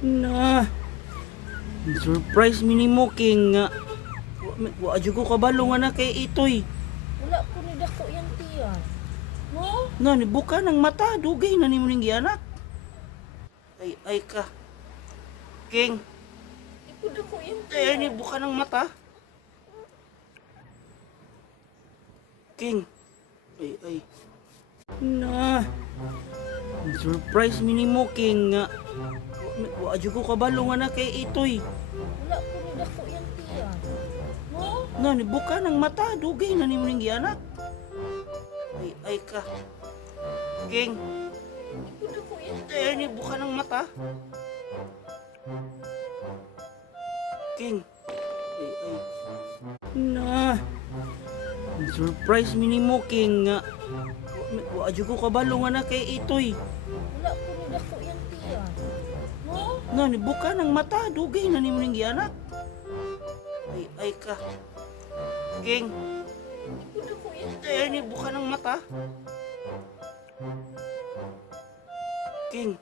Na, surprise minimo king nga. Wa jud ko kabalo nga na kay itoy. Wala ko ni dako yang tiyan. No? Na ni buka ng mata, dugay na nimo ning gianak. Ay ka. King, Iko dako yang ay tiyan. ni buka ng mata. King. Ay. Na, surprise minimo king nga. Wa jud ko kabalo nga na kay itoy. Wala ko ni dako yang tiyan. No? Na ni buka ng mata, dugay na nimo ning gianak. Ay ka. King, Iko dako yang ay ni buka ng mata. King. Ay. Na, surprise minimo king nga. Wa jud ko kabalo nga na kay itoy. Wala ko ni dako yang tiyan. No? Na ni buka ng mata, dugay na nimo ning gianak. Ay ka. King, Iko dako yang ay ni buka ng mata. King.